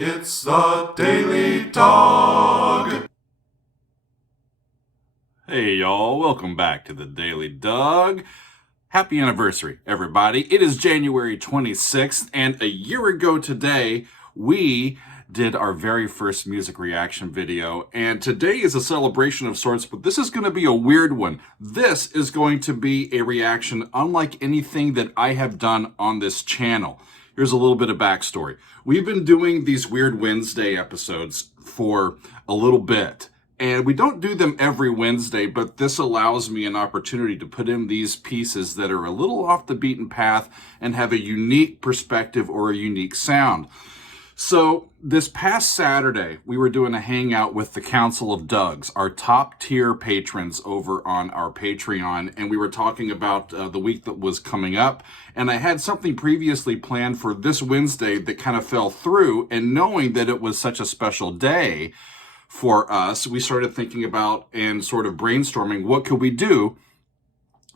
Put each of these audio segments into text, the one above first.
It's the Daily Dog. Hey y'all, welcome back to the Daily Dog. Happy anniversary, everybody. It is January 26th, and a year ago today, we did our very first music reaction video. And today is a celebration of sorts, but this is going to be a weird one. This is going to be a reaction unlike anything that I have done on this channel. Here's a little bit of backstory. We've been doing these Weird Wednesday episodes for a little bit. And we don't do them every Wednesday, but this allows me an opportunity to put in these pieces that are a little off the beaten path and have a unique perspective or a unique sound. So this past Saturday, we were doing a hangout with the Council of Dougs, our top tier patrons over on our Patreon, and we were talking about the week that was coming up. And I had something previously planned for this Wednesday that kind of fell through, and knowing that it was such a special day for us, we started thinking about and sort of brainstorming what could we do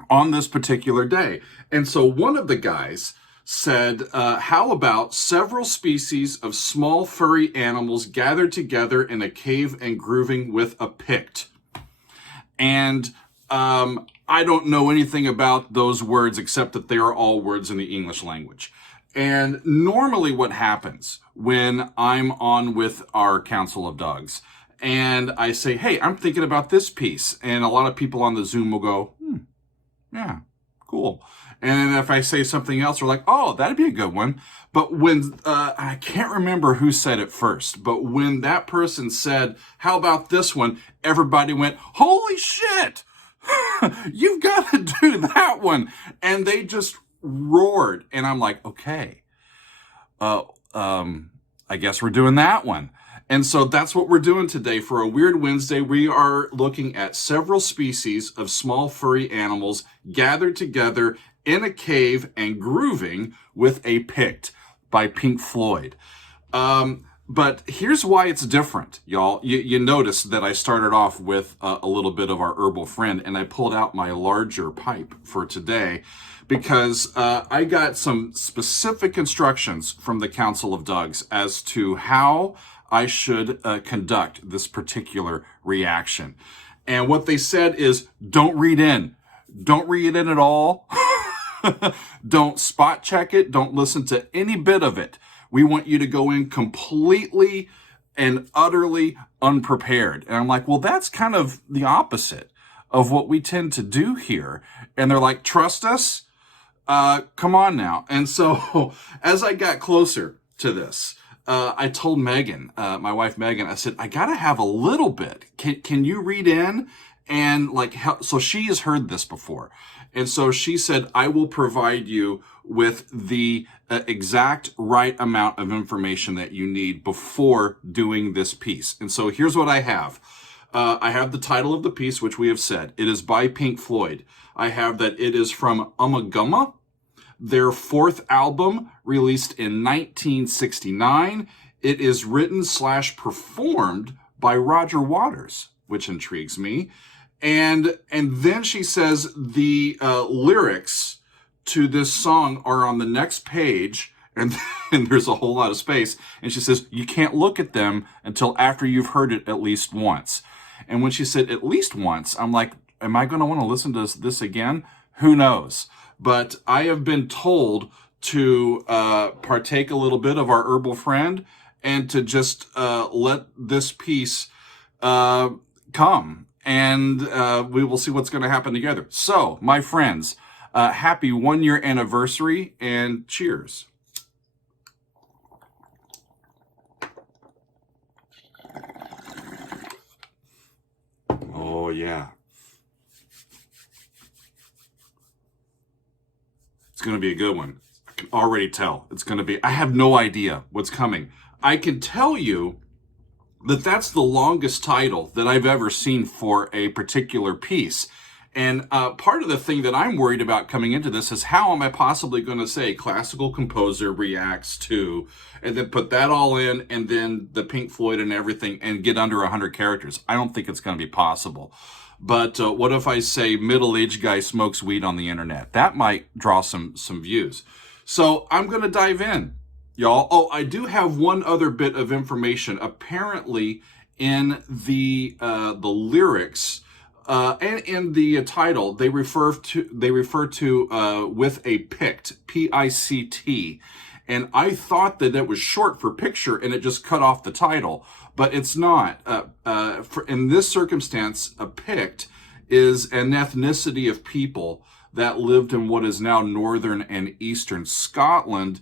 on this particular day. And so one of the guys said, how about several species of small furry animals gathered together in a cave and grooving with a pict? And I don't know anything about those words except that they are all words in the English language. And normally what happens when I'm on with our Council of Dogs and I say, hey, I'm thinking about this piece, and a lot of people on the Zoom will go, yeah, cool. And if I say something else, they're like, oh, that'd be a good one. But when, I can't remember who said it first, but when that person said, how about this one? Everybody went, holy shit, you've got to do that one. And they just roared. And I'm like, okay, I guess we're doing that one. And so that's what we're doing today. For a Weird Wednesday, we are looking at several species of small furry animals gathered together in a cave and grooving with a pict by Pink Floyd. But here's why it's different, y'all. You notice that I started off with a little bit of our herbal friend, and I pulled out my larger pipe for today because I got some specific instructions from the Council of Dogs as to how I should conduct this particular reaction. And what they said is, don't read in. Don't read in at all. Don't spot check it. Don't listen to any bit of it. We want you to go in completely and utterly unprepared. And I'm like, well, that's kind of the opposite of what we tend to do here. And they're like, trust us? Come on now. And so as I got closer to this, I told Megan, my wife Megan, I said, I gotta have a little bit. Can you read in? And like, so she has heard this before. And so she said, I will provide you with the exact right amount of information that you need before doing this piece. And so here's what I have. I have the title of the piece, which we have said. It is by Pink Floyd. I have that it is from Ummagumma, their fourth album released in 1969. It is written/performed by Roger Waters, which intrigues me. And then she says the lyrics to this song are on the next page, and there's a whole lot of space. And she says, you can't look at them until after you've heard it at least once. And when she said at least once, I'm like, am I going to want to listen to this again? Who knows? But I have been told to partake a little bit of our herbal friend and to just let this piece come. And we will see what's going to happen together. So, my friends, happy 1-year anniversary and cheers. Oh, yeah. It's going to be a good one. I can already tell. It's going to be, I have no idea what's coming. I can tell you that that's the longest title that I've ever seen for a particular piece. And part of the thing that I'm worried about coming into this is how am I possibly going to say classical composer reacts to, and then put that all in, and then the Pink Floyd and everything, and get under 100 characters. I don't think it's going to be possible. But what if I say middle-aged guy smokes weed on the internet? That might draw some views. So I'm going to dive in. y'all. Oh, I do have one other bit of information. Apparently, in the lyrics and in the title, they refer to with a pict, P-I-C-T, and I thought that it was short for picture, and it just cut off the title, but it's not. In this circumstance, a pict is an ethnicity of people that lived in what is now northern and eastern Scotland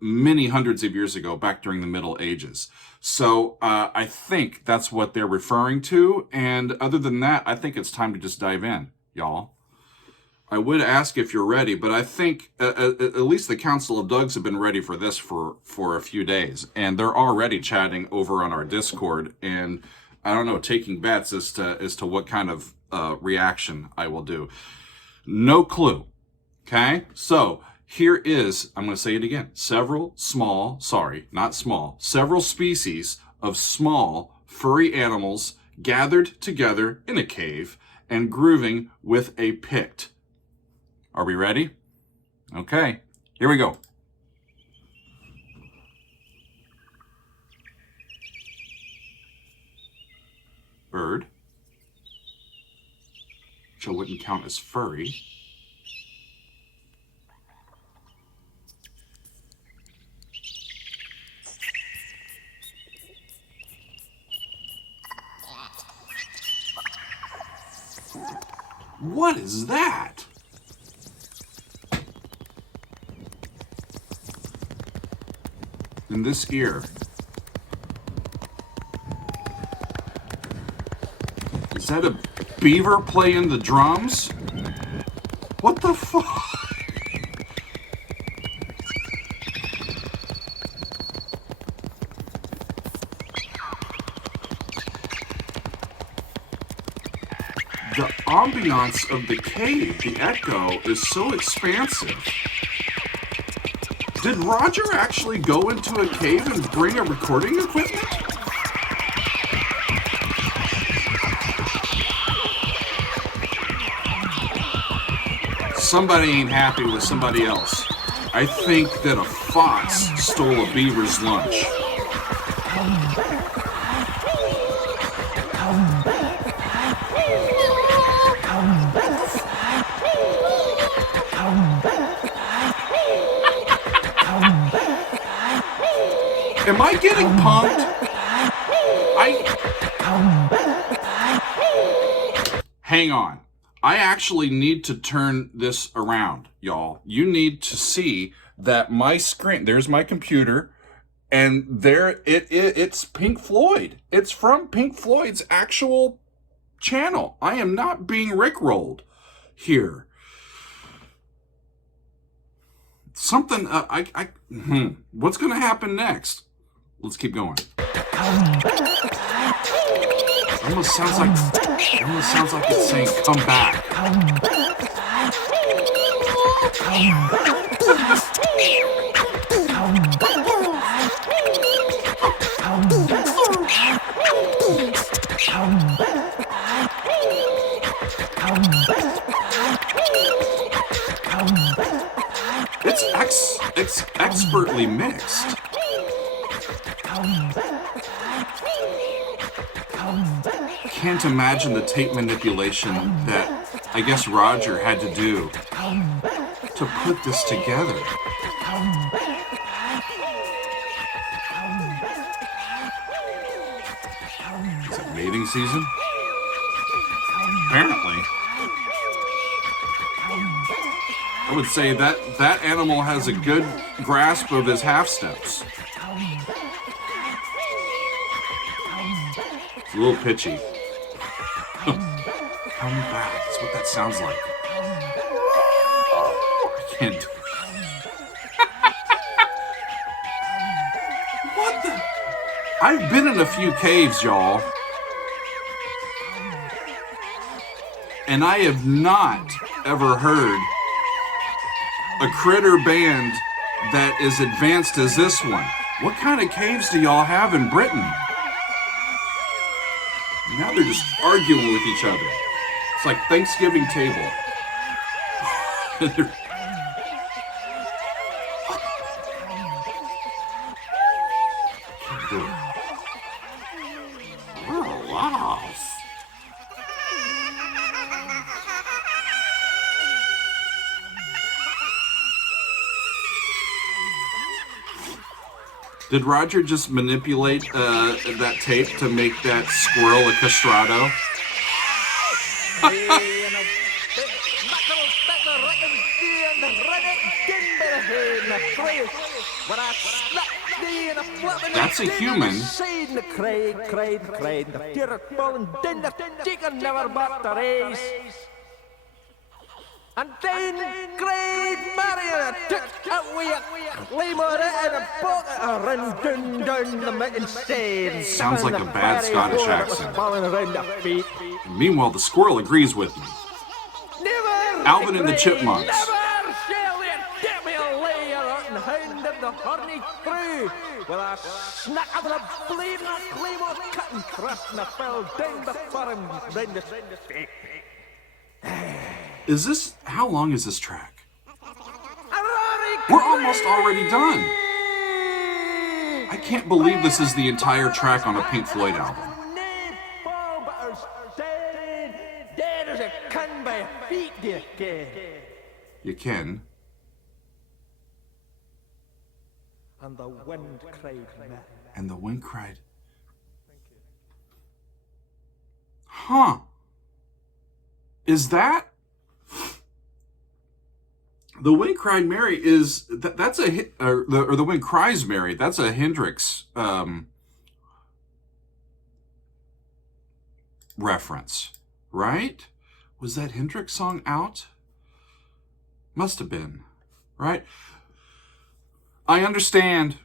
many hundreds of years ago, back during the Middle Ages. So I think that's what they're referring to. And other than that, I think it's time to just dive in, y'all. I would ask if you're ready, but I think at least the Council of Dougs have been ready for this for a few days. And they're already chatting over on our Discord. And I don't know, taking bets as to what kind of reaction I will do. No clue. Okay? So here is, I'm going to say it again, several species of small furry animals gathered together in a cave and grooving with a pict. Are we ready? Okay, here we go. Bird, which I wouldn't count as furry. What is that? In this ear. Is that a beaver playing the drums? What the fuck? The ambiance of the cave, the echo, is so expansive. Did Roger actually go into a cave and bring a recording equipment? Somebody ain't happy with somebody else. I think that a fox stole a beaver's lunch. Am I getting punked? Hang on. I actually need to turn this around, y'all. You need to see that my screen, there's my computer, and there it's Pink Floyd. It's from Pink Floyd's actual channel. I am not being rickrolled here. Something, what's going to happen next? Let's keep going. Almost sounds like it's saying, come back. It's expertly mixed. Can't imagine the tape manipulation that I guess Roger had to do to put this together. Is it mating season? Apparently. I would say that animal has a good grasp of his half steps. It's a little pitchy. Come back. That's what that sounds like. I can't do it. What the? I've been in a few caves, y'all. And I have not ever heard a critter band that is advanced as this one. What kind of caves do y'all have in Britain? Now they're just arguing with each other. It's like Thanksgiving table. Did Roger just manipulate that tape to make that squirrel a castrato? That's a human. And then great Marion took away a claymore and a bucket and ran down the mountain stairs. Sounds like a bad Scottish accent. Falling around the feet. Meanwhile, the squirrel agrees with me. Never, Alvin and the Chipmunks. Never shall they get me a layer out and hound of the horny through. With a snack of the blade and a claymore cut and thrust and I fell down before him round the feet. Is this, how long is this track? We're almost already done. I can't believe this is the entire track on a Pink Floyd album. You can. And the wind cried. And the wind cried. Huh. Is that? The Wind Cried Mary is that's a or the Wind Cries Mary. That's a Hendrix reference, right? Was that Hendrix song out? Must have been, right? I understand,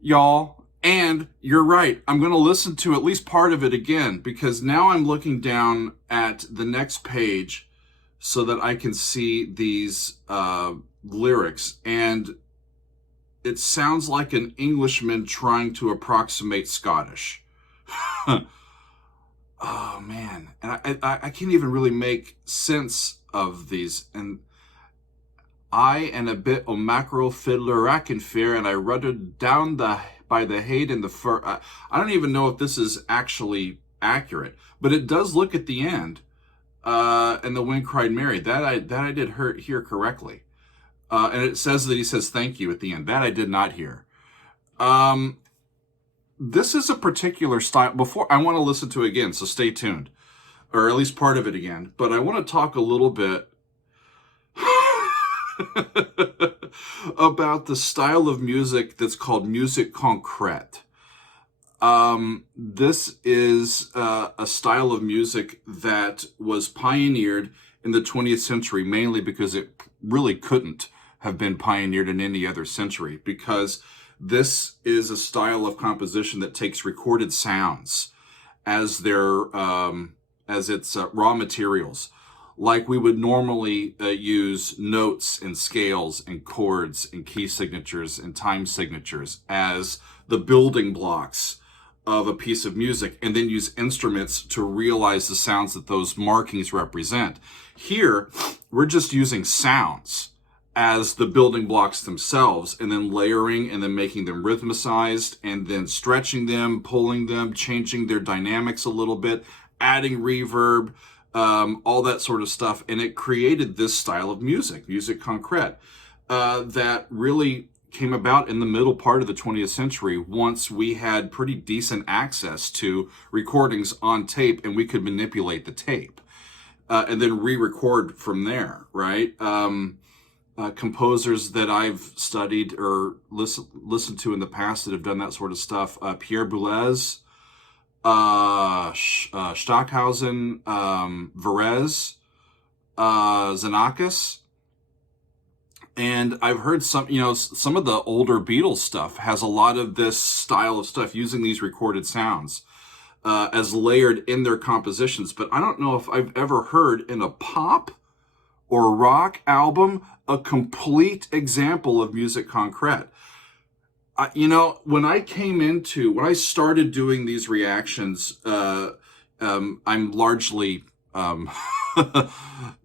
y'all, and you're right. I'm going to listen to at least part of it again because now I'm looking down at the next page so that I can see these lyrics. And it sounds like an Englishman trying to approximate Scottish. Oh, man. And I can't even really make sense of these. And I and a bit o' mackerel fiddler rackin' fear, and I ruddered down by the Hade and the Fur. I don't even know if this is actually accurate, but it does look at the end. And the Wind Cried Mary. That I did hear correctly. And it says that he says thank you at the end. That I did not hear. This is a particular style. Before I want to listen to it again, so stay tuned. Or at least part of it again. But I want to talk a little bit about the style of music that's called musique concrète. This is a style of music that was pioneered in the 20th century, mainly because it really couldn't have been pioneered in any other century, because this is a style of composition that takes recorded sounds as their as its raw materials, like we would normally use notes and scales and chords and key signatures and time signatures as the building blocks of a piece of music, and then use instruments to realize the sounds that those markings represent. Here, we're just using sounds as the building blocks themselves, and then layering and then making them rhythmicized, and then stretching them, pulling them, changing their dynamics a little bit, adding reverb, all that sort of stuff. And it created this style of music, musique concrète, that really came about in the middle part of the 20th century, once we had pretty decent access to recordings on tape and we could manipulate the tape and then re-record from there, right? Composers that I've studied or listened to in the past that have done that sort of stuff, Pierre Boulez, Stockhausen, Varese, Xenakis. And I've heard some of the older Beatles stuff has a lot of this style of stuff, using these recorded sounds as layered in their compositions. But I don't know if I've ever heard in a pop or rock album a complete example of musique concrète. When I started doing these reactions, I'm largely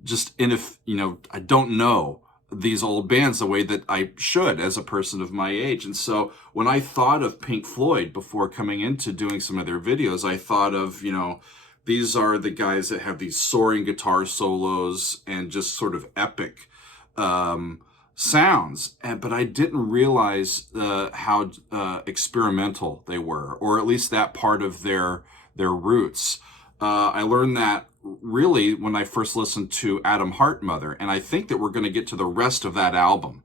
just I don't know these old bands the way that I should as a person of my age. And so when I thought of Pink Floyd before coming into doing some of their videos, I thought of, these are the guys that have these soaring guitar solos and just sort of epic sounds. But I didn't realize how experimental they were, or at least that part of their roots. I learned that really when I first listened to Adam Hartmother, and I think that we're going to get to the rest of that album.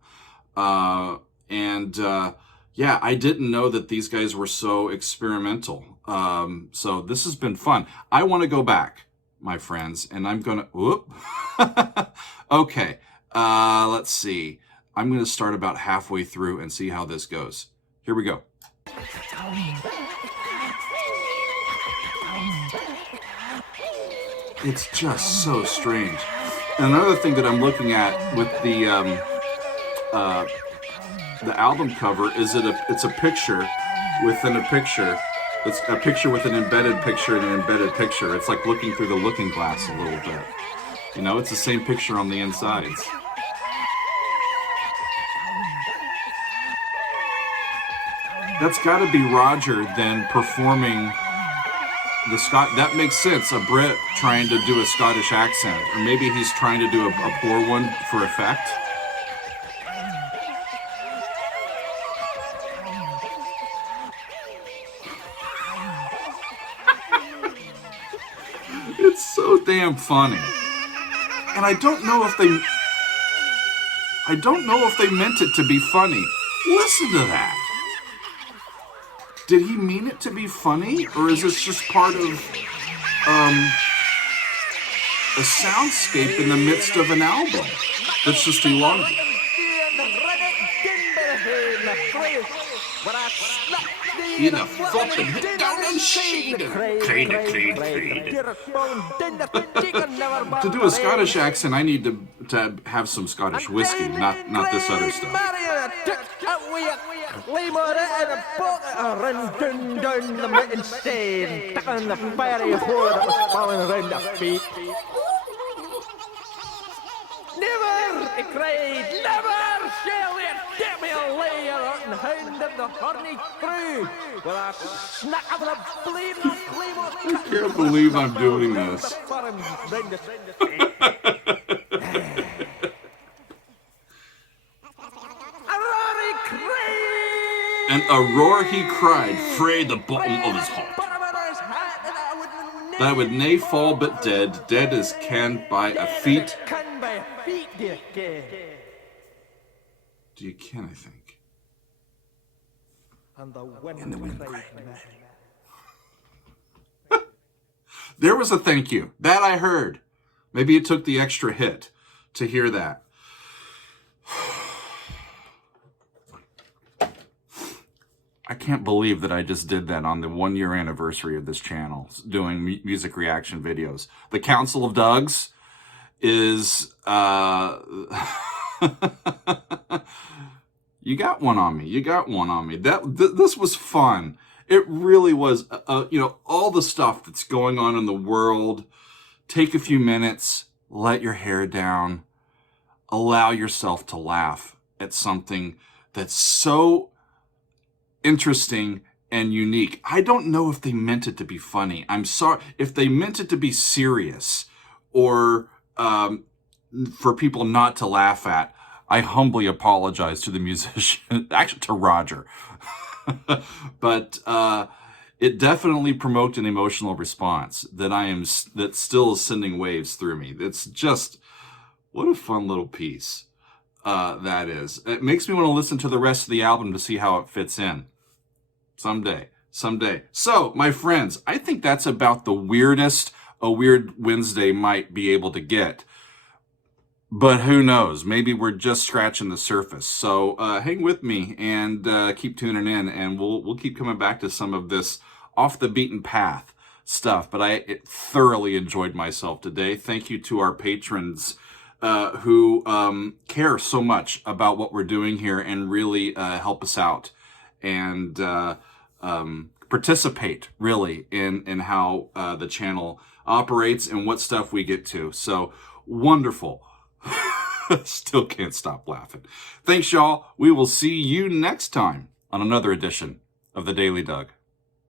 Yeah, I didn't know that these guys were so experimental. So this has been fun. I want to go back, my friends, and I'm going to, whoop. Okay, let's see. I'm going to start about halfway through and see how this goes. Here we go. It's just so strange. And another thing that I'm looking at with the album cover is that it's a picture within a picture. It's a picture with an embedded picture and an embedded picture. It's like looking through the looking glass a little bit. It's the same picture on the insides. That's got to be Roger then performing the that makes sense. A Brit trying to do a Scottish accent, or maybe he's trying to do a poor one for effect. It's so damn funny, and I don't know if they meant it to be funny. Listen to that. Did he mean it to be funny, or is this just part of a soundscape in the midst of an album that's just elongated? In a fucking hit down and shade. Clean. To do a Scottish accent, I need to have some Scottish whiskey, not this other stuff. Run down the mountain stain, stuck on the fiery hole that was falling around our feet. Never, he cried, never shall we get me a layer and hound of the horny through with a snack of the bleeding claymore. I can't believe I'm doing this. And a roar he cried, frae the bottom of his heart, that would nae fall but dead, dead as canned by a feet. Do you ken, I think? And the wind cried. There was a thank you. That I heard. Maybe it took the extra hit to hear that. I can't believe that I just did that on the 1-year anniversary of this channel, doing music reaction videos. The Council of Dougs is, you got one on me. This was fun. It really was, all the stuff that's going on in the world. Take a few minutes, let your hair down, allow yourself to laugh at something that's so interesting and unique. I don't know if they meant it to be funny. I'm sorry if they meant it to be serious or for people not to laugh at. I humbly apologize to the musician, actually to Roger. But it definitely provoked an emotional response that still is sending waves through me. It's just, what a fun little piece that is. It makes me want to listen to the rest of the album to see how it fits in. Someday. So, my friends, I think that's about the weirdest a Weird Wednesday might be able to get. But who knows? Maybe we're just scratching the surface. So hang with me and keep tuning in, and we'll keep coming back to some of this off the beaten path stuff. But I thoroughly enjoyed myself today. Thank you to our patrons who care so much about what we're doing here and really help us out and participate really in how the channel operates and what stuff we get to. So wonderful. Still can't stop laughing. Thanks, y'all. We will see you next time on another edition of the Daily Doug.